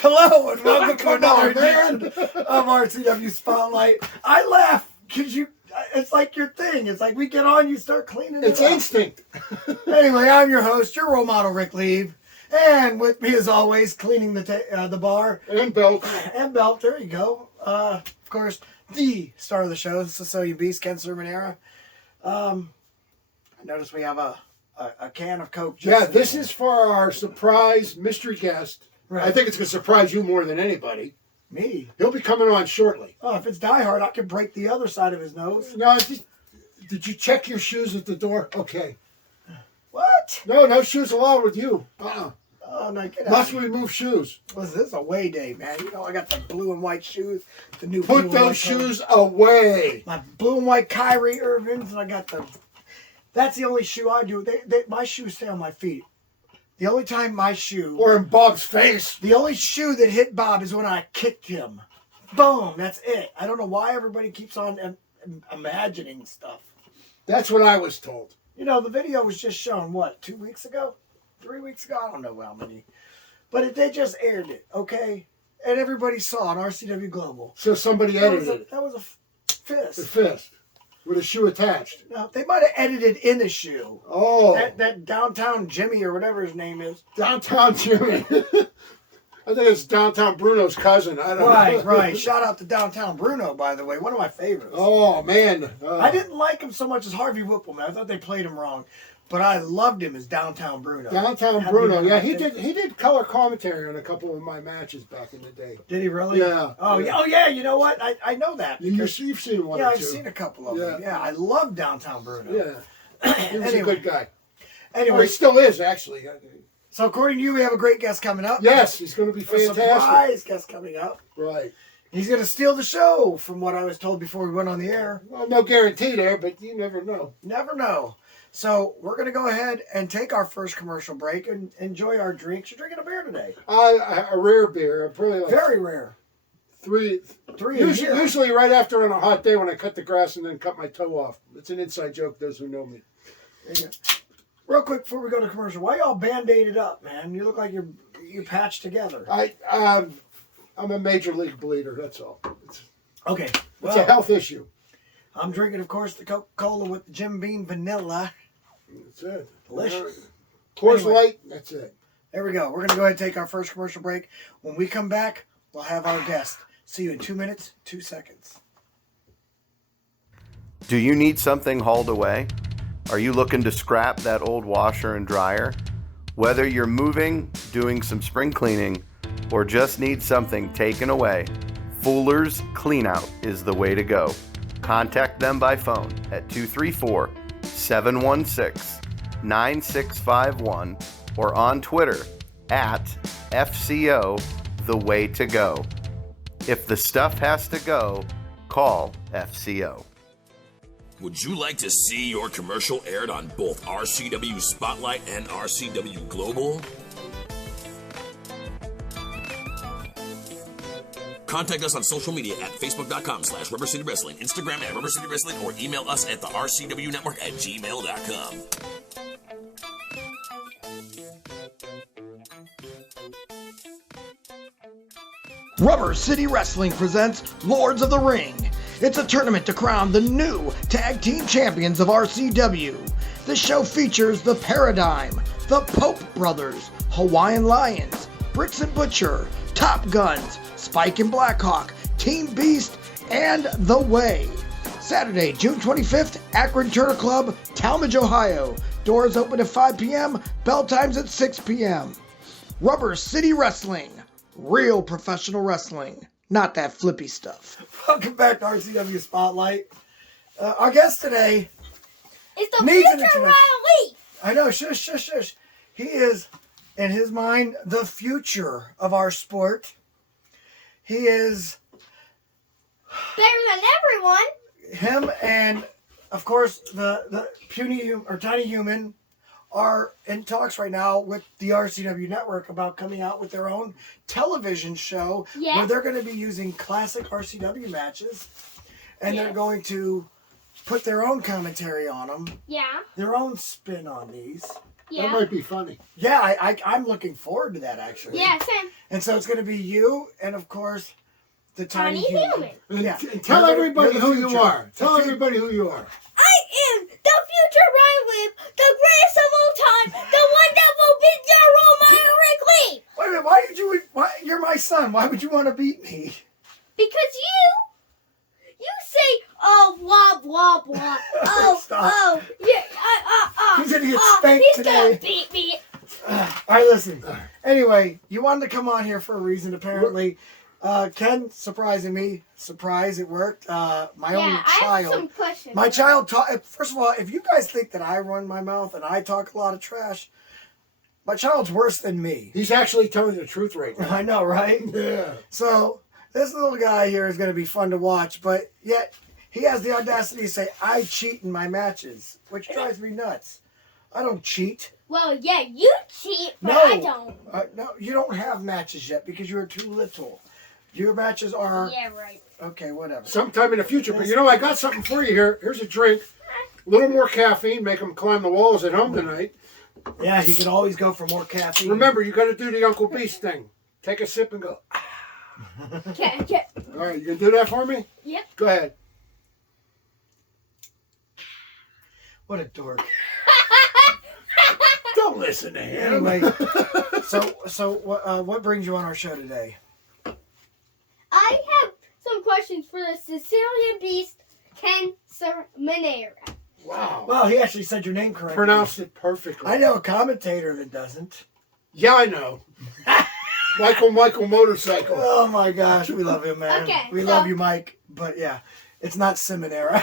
Hello and welcome to another edition of RCW Spotlight. I laugh because it's like your thing. It's like we get on, you start cleaning it It's up. instinct. Anyway, I'm your host, your role model, Rick Leave. And with me as always, cleaning the bar. And belt. And belt, there you go. Of course, the star of the show, the Sicilian Beast, Ken Sermonera. I noticed we have a can of Coke. Yeah, this is for our surprise mystery guest. Right. I think it's going to surprise you more than anybody. Me? He'll be coming on shortly. Oh, if it's Die Hard, I can break the other side of his nose. No, did you check your shoes at the door? Okay. What? No shoes allowed with you. Oh, no, get out. Must remove shoes. Was this away day, man? You know, I got the blue and white shoes, the new blue Put and white those shoes away. My blue and white Kyrie Irvings, and I got the. That's the only shoe I do. My shoes stay on my feet. The only time my shoe, or in Bob's face, the only shoe that hit Bob is when I kicked him. Boom, that's it. I don't know why everybody keeps on imagining stuff. That's what I was told. You know, the video was just shown, what, 2 weeks ago? 3 weeks ago? I don't know how many. But they just aired it, okay? And everybody saw on RCW Global. So somebody edited it. That was a fist. A fist. With a shoe attached. No, they might have edited in the shoe. Oh. That Downtown Jimmy or whatever his name is. Downtown Jimmy. I think it's Downtown Bruno's cousin. I don't know. Right. Shout out to Downtown Bruno, by the way. One of my favorites. Oh, man. I didn't like him so much as Harvey Whippleman. I thought they played him wrong. But I loved him as Downtown Bruno. Downtown Bruno. Yeah, he did color commentary on a couple of my matches back in the day. Did he really? Yeah. Oh, yeah. You know what? I know that. You've seen one or two. Yeah, I've seen a couple of them. Yeah, I love Downtown Bruno. Yeah. He was a good guy. Anyway. Oh, he still is, actually. So according to you, we have a great guest coming up. Yes, he's going to be fantastic. A surprise guest coming up. Right. He's going to steal the show, from what I was told before we went on the air. Well, no guarantee there, but you never know. Never know. So we're going to go ahead and take our first commercial break and enjoy our drinks. You're drinking a beer today. A rare beer. I'm probably like very rare. Three usually right after on a hot day when I cut the grass and then cut my toe off. It's an inside joke, those who know me. There you go. Real quick before we go to commercial, why y'all band-aided up, man? You look like you're patched together. I'm a major league bleeder, that's all. Okay. It's a health issue. I'm drinking, of course, the Coca-Cola with the Jim Beam vanilla. That's it. Delicious. Coors Light, that's it. There we go. We're going to go ahead and take our first commercial break. When we come back, we'll have our guest. See you in 2 minutes, 2 seconds. Do you need something hauled away? Are you looking to scrap that old washer and dryer? Whether you're moving, doing some spring cleaning, or just need something taken away, Fuller's Cleanout is the way to go. Contact them by phone at 234-716-9651 or on Twitter at FCO The Way to Go. If the stuff has to go, call FCO. Would you like to see your commercial aired on both RCW Spotlight and RCW Global? Contact us on social media at facebook.com/Rubber City Wrestling, Instagram at Rubber City Wrestling, or email us at the RCW Network at gmail.com. Rubber City Wrestling presents Lords of the Ring. It's a tournament to crown the new tag team champions of RCW. The show features The Paradigm, the Pope Brothers, Hawaiian Lions, Brix Butcher, Top Gunz, Spike and Blackhawk, Team Beast, and The Way. Saturday, June 25th, Akron Turner Club, Talmadge, Ohio. Doors open at 5 p.m., bell times at 6 p.m. Rubber City Wrestling. Real professional wrestling. not that flippy stuff. Welcome back to RCW Spotlight. Our guest today It's the needs an future introduction. Riley. I know, shush. He is, in his mind, the future of our sport. He is Better than everyone. him, and of course the puny or tiny human are in talks right now with the RCW network about coming out with their own television show Yes. where they're going to be using classic RCW matches, and they're Yes. going to put their own commentary on them, Yeah. their own spin on these. That Yeah. might be funny. Yeah, I'm looking forward to that actually. Yeah, same. And so it's going to be you and of course the tiny, Tiny human. human. And Yeah. tell You're everybody the who you future. are. Tell The fu- everybody who you are. I am the future Riley, the greatest of all time, the one that will beat your role model Rick Lee. Wait a minute, why did you? Why you're my son? Why would you want to beat me? Because you say, oh, blah, blah, blah. Oh, Stop. oh, yeah, He's gonna get oh, spanked he's today. gonna beat me. All right, listen. Anyway, you wanted to come on here for a reason, apparently. Ken, surprising me. Surprise, it worked. My own Yeah, I have child. some questions. My child taught. First of all, if you guys think that I run my mouth and I talk a lot of trash, my child's worse than me. He's actually telling the truth right now. I know, right? Yeah. So this little guy here is going to be fun to watch, but yet he has the audacity to say I cheat in my matches, which drives me nuts. I don't cheat. Well, yeah, you cheat, but No. I don't. No, you don't have matches yet because you're too little. Your matches are Yeah, right. okay. Whatever. Sometime in the future. But you know, I got something for you here. Here's a drink. A little more caffeine. Make them climb the walls at home tonight. Yeah, he can always go for more caffeine. Remember, you got to do the Uncle Beast thing. Take a sip and go. Okay, okay. All right, you can do that for me? Yep. Go ahead. What a dork. Don't listen to him. Anyway, so what brings you on our show today? I have some questions for the Sicilian Beast, Ken Manera. Wow. Well, he actually said your name correctly. Pronounced it perfectly. I know a commentator that doesn't. Yeah, I know. Michael Motorcycle. Oh my gosh, we love him, man. Okay, we so- love you, Mike. But yeah, it's not Seaman era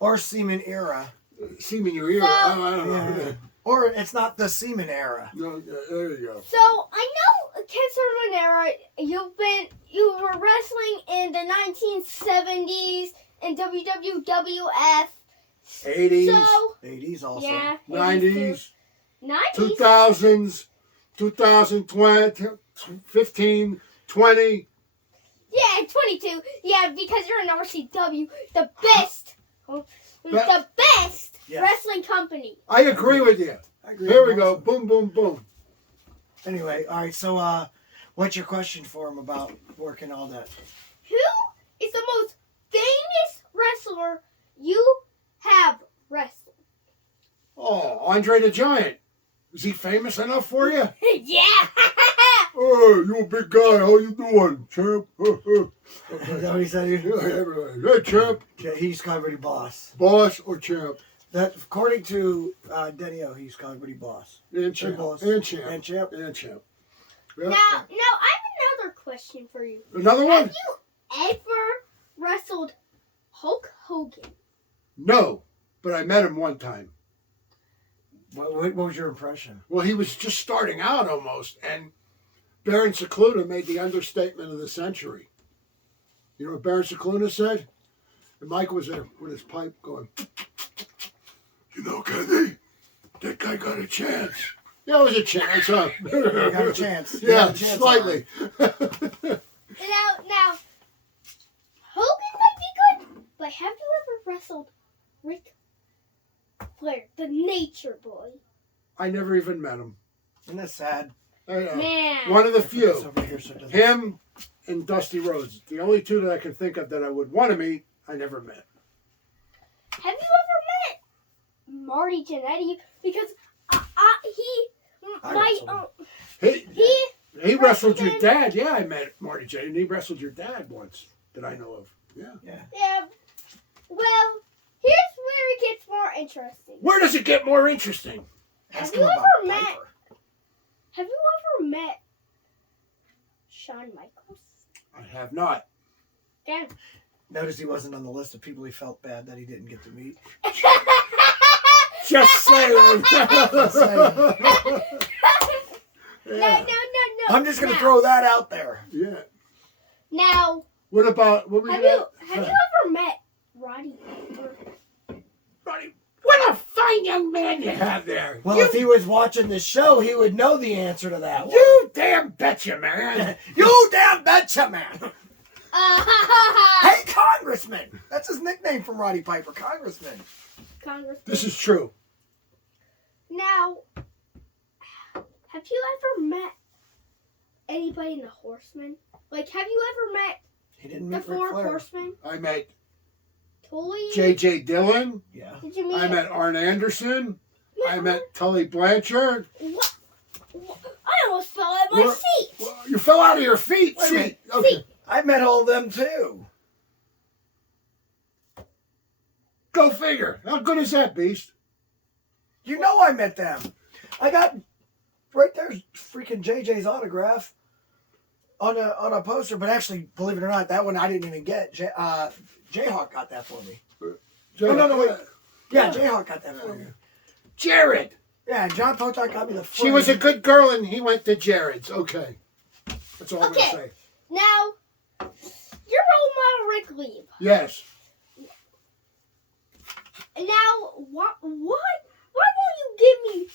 or Seaman era. Seam in your ear. So- Oh, I don't know. Yeah. Or it's not the Seaman era. No, there you go. So I know Ken Manera. You were wrestling in the 1970s in WWF. 80s, So 80s also. yeah, 90s, 90s. 2000s, 2020, 15, 20. Yeah, 22. Yeah, because you're an RCW, the best, the best Yes. wrestling company. I agree with you. I agree Here with we go. Nelson. Boom, boom, boom. Anyway, all right. So, what's your question for him about working all that? Who is the most famous wrestler you have wrestled? Oh, Andre the Giant. Is he famous enough for you? Yeah. Hey, you a big guy. How you doing, champ? Is that what he said? Hey, champ. Yeah, he's Comedy Boss. Boss or champ? That, according to Denio, he's Comedy Boss. And champ. boss. And champ. And champ. And champ. Yeah. Now, I have another question for you. Another Have one? you ever wrestled Hulk Hogan? No, but I met him one time. What was your impression? Well, he was just starting out almost, and Baron Cicluna made the understatement of the century. You know what Baron Cicluna said? And Mike was there with his pipe going, you know, Kenny, that guy got a chance. Yeah, it was a chance, huh? You got a chance. You Yeah, got a chance, slightly. Now, Hogan might be good, but have you ever wrestled Ric Flair, the Nature Boy? I never even met him. Isn't that sad? Man. One of the It's few. over here, so it doesn't- Him and Dusty Rhodes. The only two that I can think of that I would want to meet, I never met. Have you ever met Marty Jannetty? Because He wrestled your dad. Yeah, I met Marty J. And he wrestled your dad once that I know of. Yeah. yeah. Well, here's where it gets more interesting. Where does it get more interesting? Ask Have him you about ever met- Piper. Have you ever met Shawn Michaels? I have not. Okay. Notice he wasn't on the list of people he felt bad that he didn't get to meet. Just saying. No. I'm just going to Now- throw that out there. Yeah. Now, What about what we have got? you ever met Roddy Piper? Roddy, what a fine young man you have there. Well, if he was watching the show, he would know the answer to that one. You damn betcha, man. You damn betcha, man. Hey, Congressman. That's his nickname from Roddy Piper, Congressman. Congressman. This is true. Now, have you ever met anybody in the Horsemen? Like, have you ever met He didn't the meet Ric Four Flair. Horsemen? I met Tully? J.J. Dillon. Yeah. Did you meet? I met Arn Anderson. I met Tully Blanchard. What? I almost fell out of my What? seat. Well, you fell out of your feet. Wait a See? minute. Okay. I met all of them, too. Go figure. How good is that, Beast? You know I met them. I got right there's freaking JJ's autograph on a poster, but actually, believe it or not, that one I didn't even get. Jayhawk got that for me. No, wait. Yeah, Jayhawk got that for me. Jared. Yeah, John Potok got me the She was a good girl and he went to Jared's. Okay. That's all I'm going Okay. to say. Now, your role model, Rick Lee. Yes. Now, why won't you give me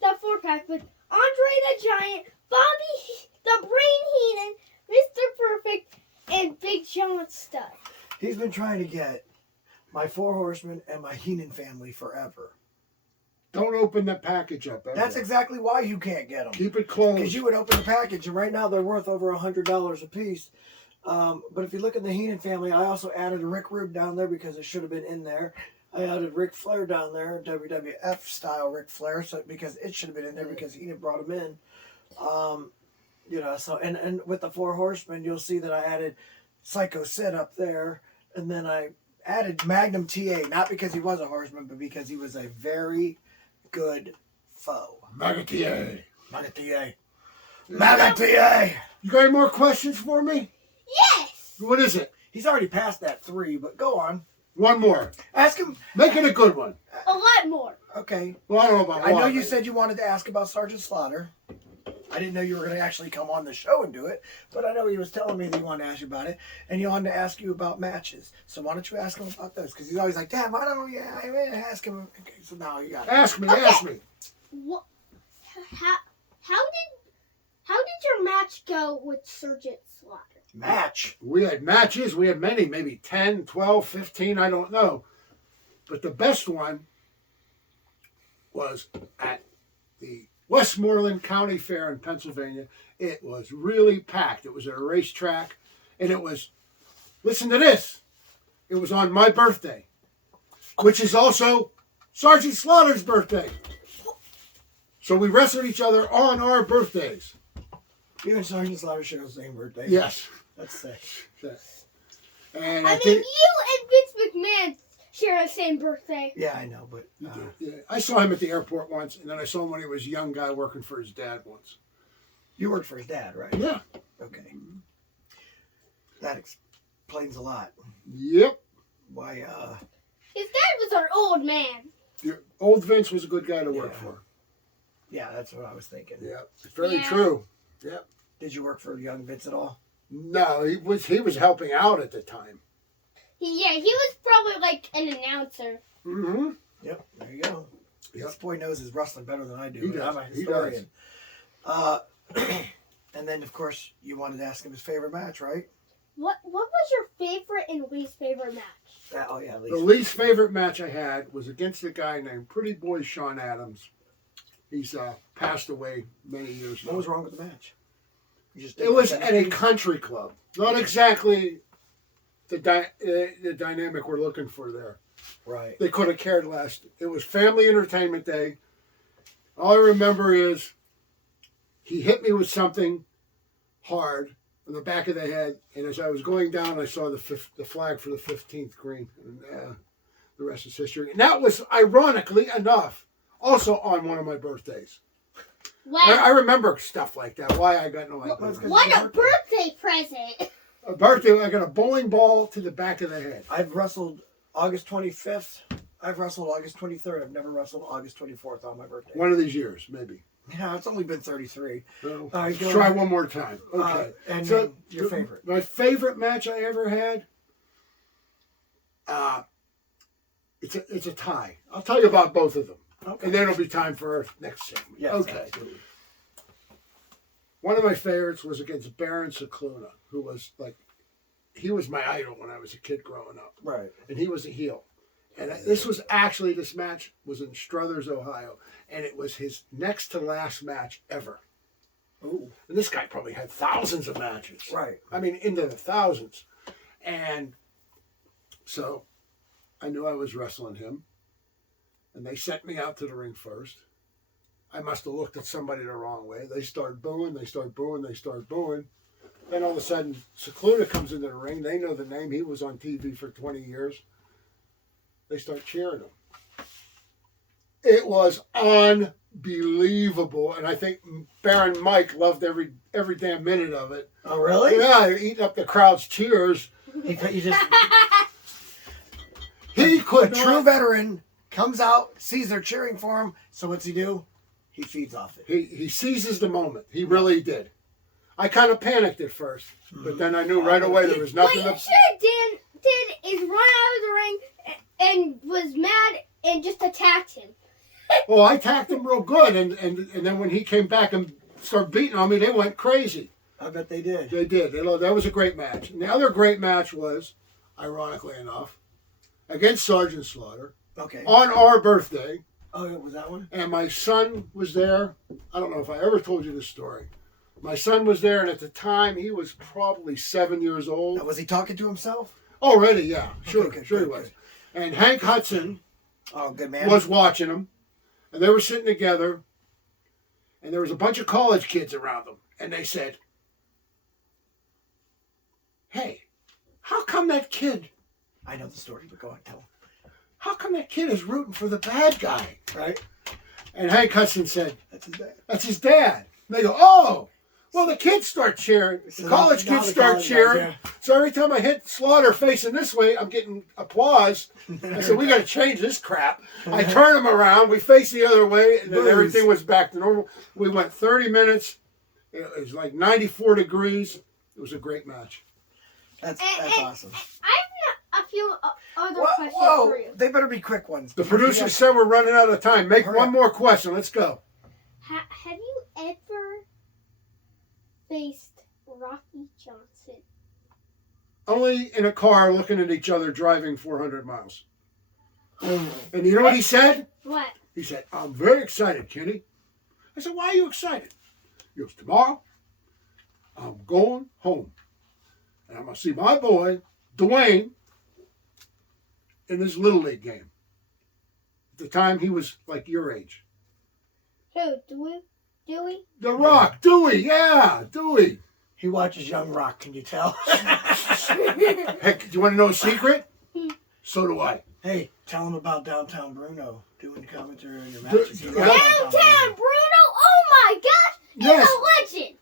the 4-pack with Andre the Giant, Bobby the Brain Heenan, Mr. Perfect, and Big John Studd? He's been trying to get my Four Horsemen and my Heenan family forever. Don't open the package up. Ever. That's exactly why you can't get them. Keep it closed. Because you would open the package, and right now they're worth over $100 a piece. But if you look at the Heenan family, I also added a Rick Rude down there because it should have been in there. I added Ric Flair down there, WWF style Ric Flair, so because it should have been in there because Heenan brought him in. So and with the Four Horsemen, you'll see that I added Psycho Sid up there, and then I added Magnum TA, not because he was a horseman, but because he was a very good foe. Magatier. Magatia. Magatia! You got any more questions for me? Yes! What is it? He's already passed that 3, but go on. One more. Ask him. Make it a good one. A lot more. Okay. Well, I don't know about I know one. you said you wanted to ask about Sergeant Slaughter. I didn't know you were going to actually come on the show and do it, but I know he was telling me that he wanted to ask you about it, and he wanted to ask you about matches. So why don't you ask him about those? Because he's always like, Dad, why don't you ask him? Okay, so now you got it. Ask me. Okay. Ask me. What? How did your match go with Sergeant Slaughter? Match. We had matches. We had many, maybe 10, 12, 15, I don't know. But the best one was at the Westmoreland County Fair in Pennsylvania. It was really packed. It was at a racetrack. And it was, listen to this, it was on my birthday, which is also Sergeant Slaughter's birthday. So we wrestled each other on our birthdays. You and Sergeant Slaughter share the same birthday. Yes. That's sick. And I mean, you and Vince McMahon share the same birthday. Yeah, I know, but yeah, I saw him at the airport once, and then I saw him when he was a young guy working for his dad once. you worked for his dad, right? Yeah. Okay. That explains a lot. Yep. Why, His dad was an old man. Old Vince was a good guy to work Yeah. for. yeah, that's what I was thinking. Yeah. Very Yeah. true. Yep. Did you work for young Vince at all? No, he was helping out at the time. He was probably like an announcer. Mm-hmm. Yep, there you go. Yep. This boy knows his wrestling better than I do. He and does. I'm a He historian. And then, of course, you wanted to ask him his favorite match, right? What was your favorite and least favorite match? Oh, yeah, at The least. least favorite match I had was against a guy named Pretty Boy Sean Adams. He's passed away many years ago. What was wrong with the match? You just It was at a country club. Not exactly the dynamic we're looking for there. Right. They could have cared less. It was family entertainment day. All I remember is he hit me with something hard on the back of the head, and as I was going down, I saw the flag for the 15th green, and the rest is history. And that was, ironically enough, also on one of my birthdays. I Wow. remember stuff like that. Why I got no Well, that's idea. good. What a birthday present. A birthday, I got a bowling ball to the back of the head. I've wrestled August 25th. I've wrestled August 23rd. I've never wrestled August 24th on my birthday. One of these years, maybe. Yeah, it's only been 33. Well, All right, go try ahead. one more time. Okay. And So, then your favorite. My favorite match I ever had. It's a tie. I'll tell you about both of them, Okay. and then it'll be time for our next segment. Yes, okay. absolutely. One of my favorites was against Baron Cicluna, who was he was my idol when I was a kid growing up, Right. and he was a heel. And this match was in Struthers, Ohio, and it was his next to last match ever. Ooh. And this guy probably had thousands of matches. Right. I mean, into the thousands. And so I knew I was wrestling him. And they sent me out to the ring first. I must have looked at somebody the wrong way. They start booing, they start booing, they start booing. Then all of a sudden, Cicluna comes into the ring. They know the name. He was on TV for 20 years. They start cheering him. It was unbelievable. And I think Baron Mike loved every damn minute of it. Oh, really? Yeah, eating up the crowd's cheers. You just He a could true not. veteran comes out, sees they're cheering for him. So what's he do? He feeds off it. He seizes the moment. He really did. I kind of panicked at first, but then I knew right away there was What nothing. you should have did is run out of the ring and was mad and just attacked him. Well, I attacked him real good, and then when he came back and started beating on me, they went crazy. I bet they did. They did. That was a great match. And the other great match was, ironically enough, against Sergeant Slaughter Okay. on our birthday. Oh, yeah, was that one? And my son was there. I don't know if I ever told you this story. My son was there, and at the time, he was probably 7 years old. Was he talking to himself? Already, yeah. Sure, Okay, good, sure he good, was. good. And Hank Hudson Oh, good man. was watching him, and they were sitting together, and there was a bunch of college kids around them, and they said, "Hey, how come that kid, I know the story, but go on, tell him. how come that kid is rooting for the bad guy?" Right? And Hank Hudson said, That's his dad. "That's his dad." And they go, "Oh, well, the kids start cheering. The So college now kids the start college cheering. guys, So every time I hit Slaughter facing this way, I'm getting applause. I said, we got to change this crap. I turn him around. We face the other way, and then Booze. everything was back to normal. We went 30 minutes. It was like 94 degrees. It was a great match. That's And- awesome. I have a few other Whoa, questions whoa, for you. they better be quick ones. The producer said we're running out of time. Make Hurry one up. more question. Let's go. Have you ever faced Rocky Johnson? Only in a car looking at each other driving 400 miles. And you know what he said? What? He said, "I'm very excited, Kenny." I said, "Why are you excited?" He goes, "Tomorrow, I'm going home. And I'm going to see my boy, Dwayne, in his Little League game." At the time, he was like your age. Who? Dewey? The Rock, Dewey, yeah, Dewey. He watches Young Rock, can you tell? Heck, do you want to know a secret? So do I. Hey, tell him about Downtown Bruno doing commentary on your Do- matches. He yeah. loves Downtown Bruno! Oh my gosh! He's Yes. a legend!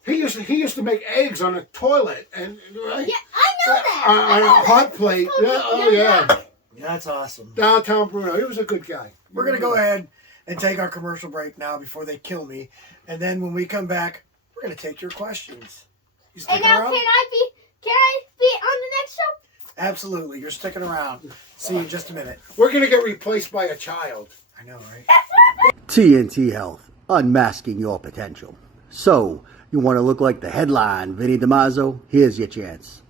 He used to make eggs on a toilet and right? Yeah, I know that! on I a know hot that. plate. Yeah, oh yeah. That's awesome. Downtown Bruno. He was a good guy. We're going to go ahead and take our commercial break now before they kill me. And then when we come back, we're going to take your questions. You And sticking now around? can I be on the next show? Absolutely. You're sticking around. See you in just a minute. We're going to get replaced by a child. I know, right? TNT Health, unmasking your potential. So, you want to look like the headline Vinny DiMaggio? Here's your chance.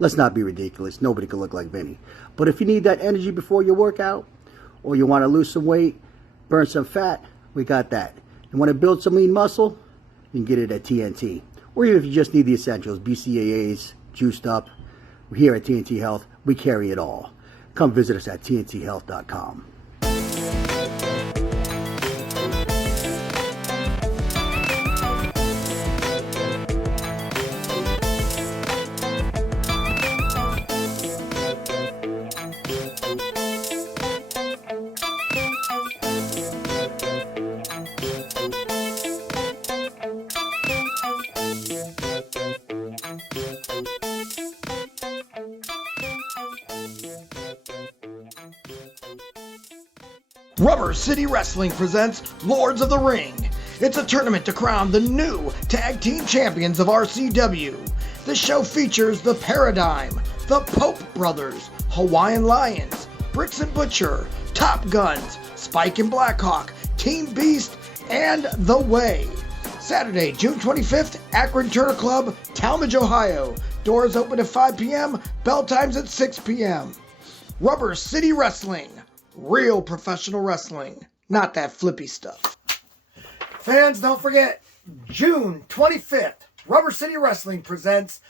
Let's not be ridiculous. Nobody can look like Vinny. But if you need that energy before your workout, or you want to lose some weight, burn some fat, we got that. You want to build some lean muscle? You can get it at TNT. Or even if you just need the essentials, BCAAs, juiced up. Here at TNT Health, we carry it all. Come visit us at tnthealth.com. Rubber City Wrestling presents Lords of the Ring. It's a tournament to crown the new tag team champions of RCW. The show features the Paradigm, the Pope Brothers, Hawaiian Lions, Brix Butcher, Top Gunz, Spike and Blackhawk, Team Beast, and The Way. Saturday, June 25th, Akron Turner Club, Talmadge, Ohio. Doors open at 5 p.m., bell times at 6 p.m. Rubber City Wrestling. Real professional wrestling. Not that flippy stuff. Fans, don't forget, June 25th, Rubber City Wrestling presents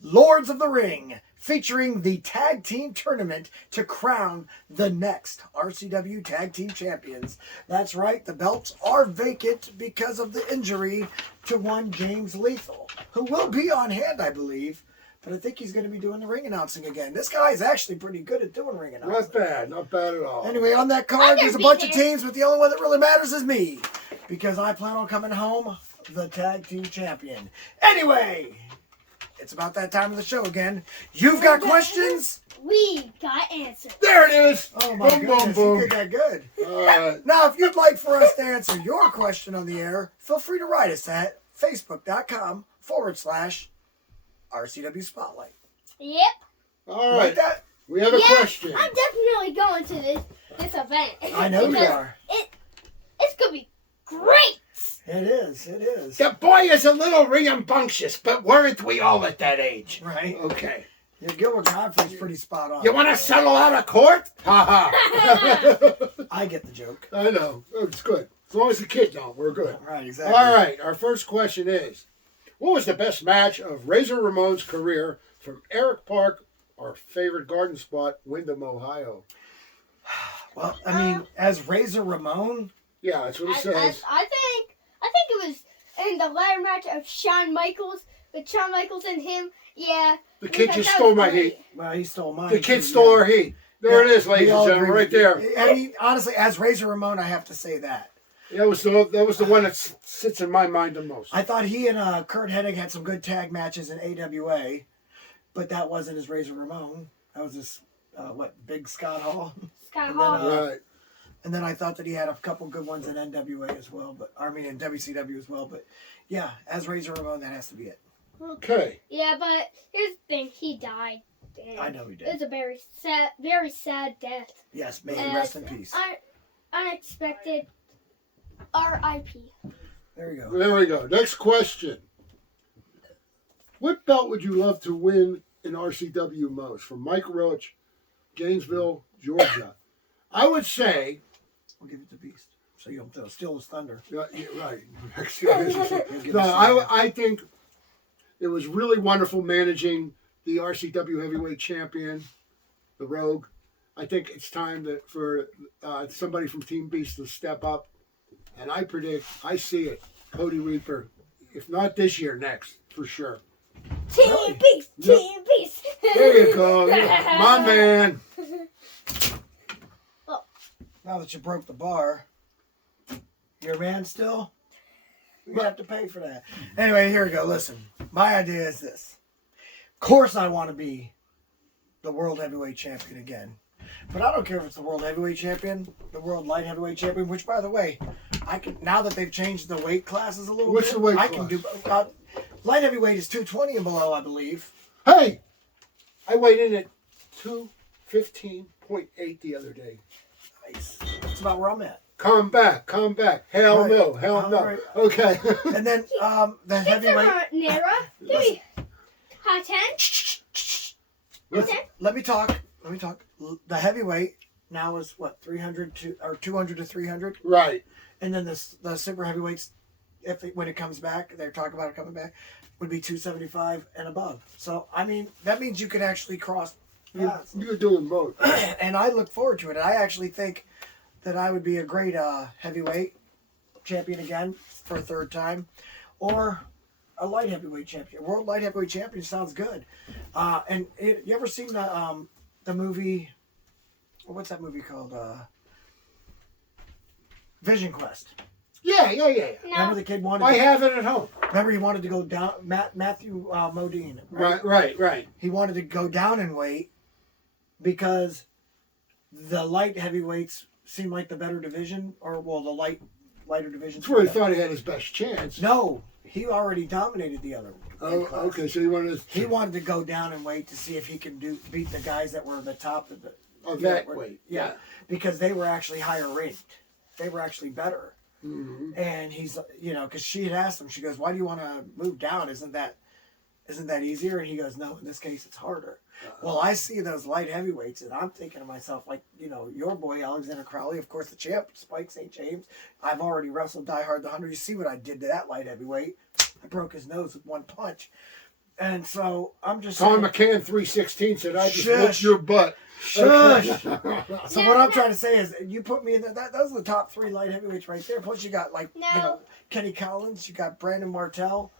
Lords of the Ring, featuring the tag team tournament to crown the next RCW tag team champions. That's right, the belts are vacant because of the injury to one James Lethal, who will be on hand, I believe, but I think he's going to be doing the ring announcing again. This guy is actually pretty good at doing ring announcing. Not bad at all. Anyway, on that card, there's a bunch of teams, but the only one that really matters is me, because I plan on coming home the tag team champion. Anyway, it's about that time of the show again. You've got questions? We got answers. There it is. Oh my Boom, goodness, boom, you boom. did that good. Now, if you'd like for us to answer your question on the air, feel free to write us at facebook.com/RCW Spotlight. Yep. All Like right. that? We have a Yeah, question. I'm definitely going to this event. I know you Because are. It's gonna be great. It is. It is. The boy is a little rambunctious, but weren't we all at that age? Right? Okay. Yeah, Gilbert Godfrey's pretty spot on. You want to settle out of court? Ha ha. I get the joke. I know. It's good. As long as the kids don't, we're good. Right, exactly. All right. Our first question is, what was the best match of Razor Ramon's career from Eric Park, our favorite garden spot, Windham, Ohio? Well, I mean, as Razor Ramon, Yeah, that's what it I says. think it was in the ladder match of Shawn Michaels with Shawn Michaels and him. Yeah. The kid that just was stole my great. heat. well, he stole mine. The kid too, stole yeah. our heat. There it is, ladies We and all gentlemen, agree right with there. you. I mean, honestly, as Razor Ramon, I have to say that. That was the one that sits in my mind the most. I thought he and Kurt Hennig had some good tag matches in AWA, but that wasn't his Razor Ramon. That was his, Big Scott Hall. Scott And Hall. then, Right. And then I thought that he had a couple good ones in NWA as well, in WCW as well. But yeah, as Razor Ramon, that has to be it. Okay. Yeah, but here's the thing. He died. And I know he did. It was a very sad death. Yes, may he And rest in peace. Unexpected R.I.P. There you go. There we go. Next question. What belt would you love to win in RCW most? From Mike Roach, Gainesville, Georgia. I would say, We'll give it to Beast. So you don't steal his thunder. yeah, right. He'll give No, us I think it was really wonderful managing the RCW heavyweight champion, the Rogue. I think it's time for somebody from Team Beast to step up. And I see it, Cody Reaper, if not this year, next, for sure. Team Beast. Yep. Team Beast. There you go. My man. Now that you broke the bar, you're a man still? You have to pay for that. Anyway, here we go. Listen, my idea is this. Of course I want to be the World Heavyweight Champion again. But I don't care if it's the World Heavyweight Champion, the World Light Heavyweight Champion, which, by the way, I can, now that they've changed the weight classes a little What's bit, the weight I can do, light heavyweight is 220 and below, I believe. Hey, I weighed in at 215.8 the other day. Nice. That's about where I'm at. Come back. Hell Right. no, hell All no. right. Okay. And then the heavyweight. Nera. Give me hot 10. Let me talk. The heavyweight now is what, 200 to 300, Right. and then the super heavyweights, when it comes back, they're talking about it coming back, would be 275 and above. So I mean, that means you can actually cross. You're doing both. And I look forward to it. I actually think that I would be a great heavyweight champion again for a third time, or a light heavyweight champion. World light heavyweight champion sounds good. You ever seen the movie? What's that movie called? Vision Quest. Yeah. Remember the kid wanted? I have it at home. Remember he wanted to go down. Matthew Modine. Right. He wanted to go down in weight because the light heavyweights seemed like the better division, or well, the lighter division. That's where he thought he had his best chance. No, he already dominated the other. Oh, class. okay. So he wanted to go down and wait to see if he can beat the guys that were the top of the. of that weight. Yeah, because they were actually higher ranked. They were actually better. Mm-hmm. And he's, because she had asked him, she goes, "Why do you want to move down? Isn't that easier?" And he goes, "No, in this case, it's harder." Well, I see those light heavyweights, and I'm thinking to myself, like, your boy Alexander Crowley, of course, the champ, Spike St. James. I've already wrestled Die Hard the 100. You see what I did to that light heavyweight? I broke his nose with one punch. And so I'm just Tom saying, McCann 316 said, "I just Shush. whipped your butt." Shush. Okay. So what I'm trying to say is, you put me in that. Those are the top 3 light heavyweights right there. Plus you got Kenny Collins, you got Brandon Martell,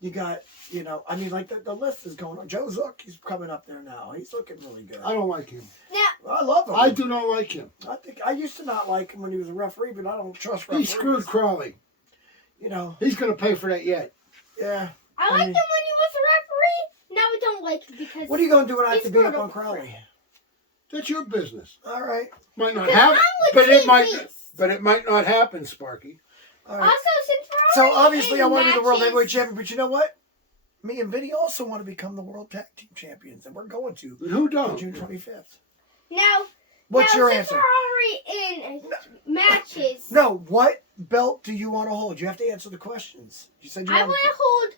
you got the list is going on. Joe Zook, he's coming up there now. He's looking really good. I don't like him. I love him. I do not like him. I used to not like him when he was a referee, but I don't trust referees. He screwed Crowley. He's going to pay for that yet. Yeah. I liked him when he was a referee. Now I don't like him because. What are you going to do when I have to beat up screwed on Crowley? That's your business. All right. Might not Because happen, I'm but it might. legit. But it might not happen, Sparky. All right. Also, since So we're already obviously in I want to be the world matches- heavyweight champion, but you know what? Me and Vinny also want to become the world tag team champions, and we're going to But who on don't? June 25th. Now, What's your since answer? we're already in matches, No, what belt do you want to hold? You have to answer the questions. You said you I wanted want to. to hold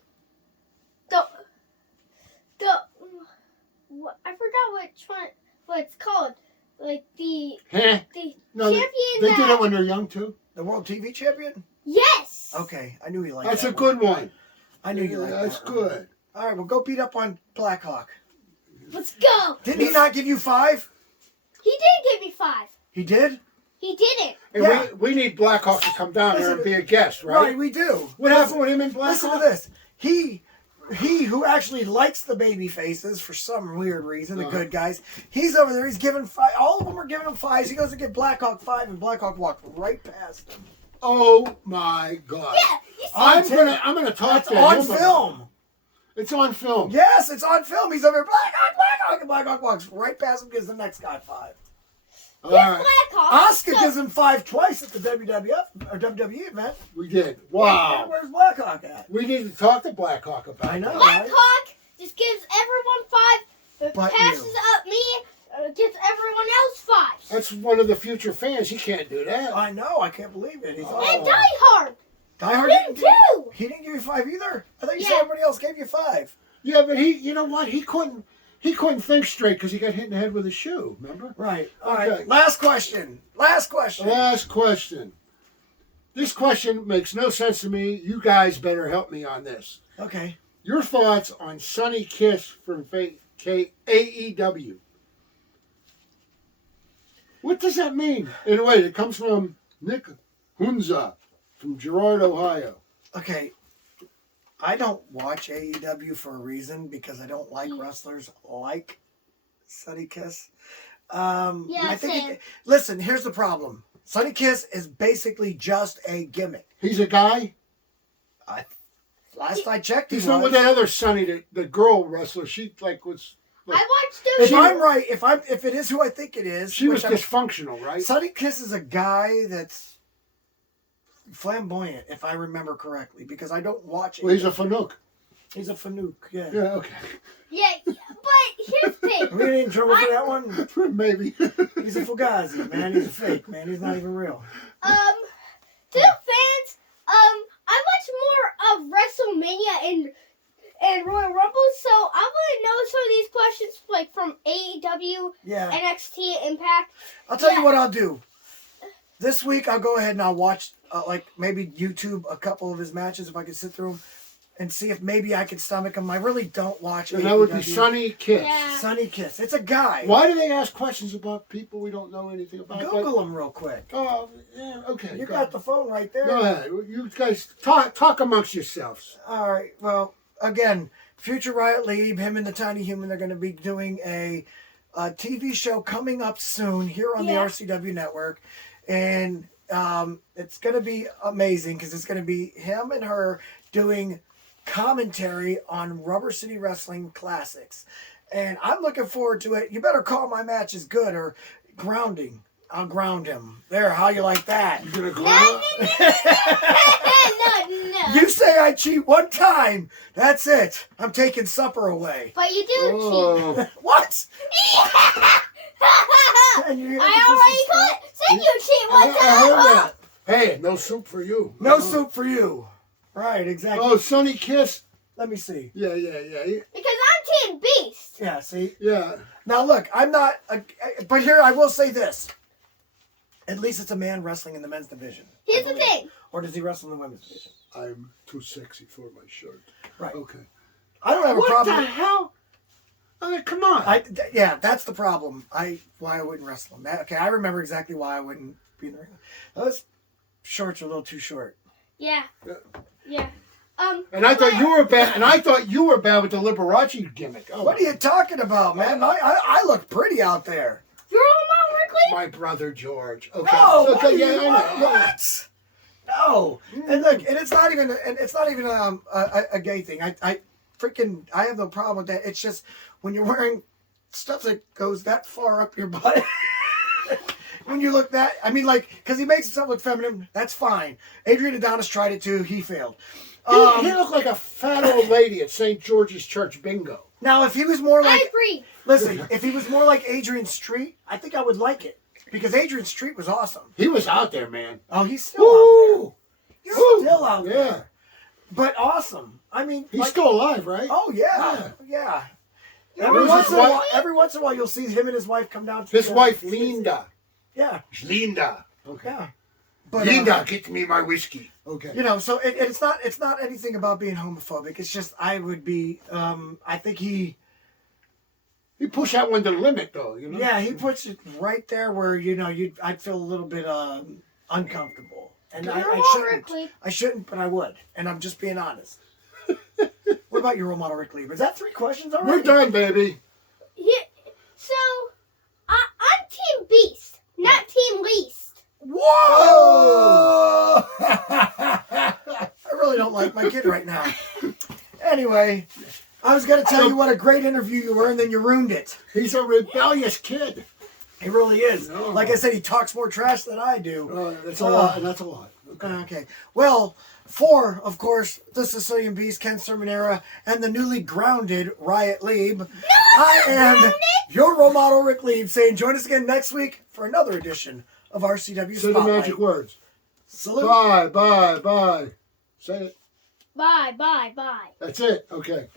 I forgot which one. What it's called? Like the Heh. No, champion. they did it when they're young too. The world TV champion? Yes. Okay, I knew he liked That's that a good one. I knew you liked that. That's good. All right, well, go beat up on Blackhawk. Let's go. Didn't he not give you 5? He did give me 5. He did? He didn't. And Yeah. we need Blackhawk to come down here and be a guest, Right, right? we do. What happened with him and Listen to Blackhawk? this. He who actually likes the baby faces for some weird reason, the good guys, he's over there, he's giving 5. All of them are giving him 5s. He goes to give Blackhawk 5, and Blackhawk walked right past him. Oh my God! Yeah. You see, I'm gonna talk That's to on him about film. it. It's on film. Yes, it's on film. He's over there, Blackhawk, and Blackhawk walks right past him, gives the next guy 5. All right, Blackhawk. Oscar gives him 5 twice at the WWF or WWE event. we did. Wow. Where's Blackhawk at? We need to talk to Blackhawk about I know. that. Blackhawk just gives everyone 5, But passes you. up me, gives everyone else 5. That's one of the future fans. He can't do that. I know. I can't believe it. He's And awesome. Die Hard. Die Hard Him didn't give- too. He didn't give you 5 either. I thought you said Yeah. everybody else gave you 5. Yeah, but you know what? He couldn't think straight because he got hit in the head with a shoe. Remember? Right. All Okay. right. Last question. Last question. Last question. This question makes no sense to me. You guys better help me on this. Okay. Your thoughts on Sonny Kiss from AEW? What does that mean? In a way, it comes from Nick Hunza from Girard, Ohio. Okay. I don't watch AEW for a reason because I don't like wrestlers like Sonny Kiss. I think listen, here's the problem. Sonny Kiss is basically just a gimmick. He's a guy. Last I checked, he He's was. not with that other Sonny, the girl wrestler. She was. I watched If those. I'm right, if it is who I think it is, She was which I'm- dysfunctional, right? Sonny Kiss is a guy that's flamboyant, if I remember correctly, because I don't watch it. Well, he's a Fanuc. He's a Fanuc, yeah. Yeah, okay. Yeah, but here's the thing. Are we getting in trouble for that one? Maybe. He's a Fugazi, man. He's a fake, man. He's not even real. To fans, I watch more of WrestleMania and Royal Rumble, so I want to know some of these questions, like from AEW, Yeah. NXT, Impact. I'll tell you what I'll do. This week, I'll go ahead and I'll watch, maybe YouTube a couple of his matches if I can sit through them and see if maybe I can stomach them. I really don't watch And that would be AEW. Sonny Kiss. Yeah. Sonny Kiss. It's a guy. Why do they ask questions about people we don't know anything about? Google him real quick. Oh, yeah, okay. You go got the phone right there. Go ahead. You guys talk amongst yourselves. All right. Well, again, Future Riot Lieb, him and the Tiny Human, they're going to be doing a TV show coming up soon here on the RCW network. And it's going to be amazing because it's going to be him and her doing commentary on Rubber City Wrestling Classics. And I'm looking forward to it. You better call my match is good or grounding. I'll ground him. There, how you like that? You're gonna No, ground? no. You say I cheat one time. That's it. I'm taking supper away. But you do Oh. What? cheat. And you- I already said you cheat one I heard time. that. Hey, no soup for you. No soup for you. Right, exactly. Oh, Sonny Kiss. Let me see. Yeah. Because I'm Team Beast. Yeah, see? Yeah. Now look, I'm not, but here I will say this. At least it's a man wrestling in the men's division. Here's the thing. Or does he wrestle in the women's division? I'm too sexy for my shirt. Right. Okay. I don't have a What problem. the hell? I mean, come on. Yeah, that's the problem. Why I wouldn't wrestle him. Okay, I remember exactly why I wouldn't be in the ring. Those shorts are a little too short. Yeah. Yeah. And I thought you were bad. And I thought you were bad with the Liberace gimmick. Oh, What are you talking about, man? I look pretty out there. You're all Rick Lee? my brother George? Okay. No, So, what? yeah, I know. What? No, and look, and it's not even a gay thing. I have no problem with that. It's just when you're wearing stuff that goes that far up your butt. When you look that, I mean, like, because he makes himself look feminine, that's fine. Adrian Adonis tried it too, he failed. He looked like a fat old lady at St. George's Church bingo. Now, if he was more like, I agree. listen, if he was more like Adrian Street, I think I would like it because Adrian Street was awesome. He was out there, man. Oh, he's still out there. He's Woo! still out Yeah. there. But awesome. I mean, He's like, still alive, right? oh yeah, yeah. Where's his wife? Every once in a while, you'll see him and his wife come down. His to wife, Linda. Yeah, Linda. Okay. yeah. But Linda, get me my whiskey. Okay. you know, so it's not anything about being homophobic. It's just I would be. I think he. He pushed that one to the limit, though. You know. Yeah, he puts it right there where I'd feel a little bit uncomfortable, and You're I all shouldn't. Rick Lee. I shouldn't, but I would, and I'm just being honest. What about your role model, Rick Lee? Is that 3 questions already? We're done, baby. Yeah. So, I'm Team Beast, not Team Least. Whoa! I really don't like my kid right now. Anyway, I was going to tell you what a great interview you were, and then you ruined it. He's a rebellious kid. He really is. No. Like I said, he talks more trash than I do. That's a lot. That's a lot. Okay. Well, for, of course, the Sicilian Beast, Ken Sermonera, and the newly grounded Riot Lieb, I am your role model, Rick Lieb, saying join us again next week for another edition of RCW Say Spotlight. the magic words. Salute. Bye, bye, bye. Say it. Bye, bye, bye. That's it. Okay.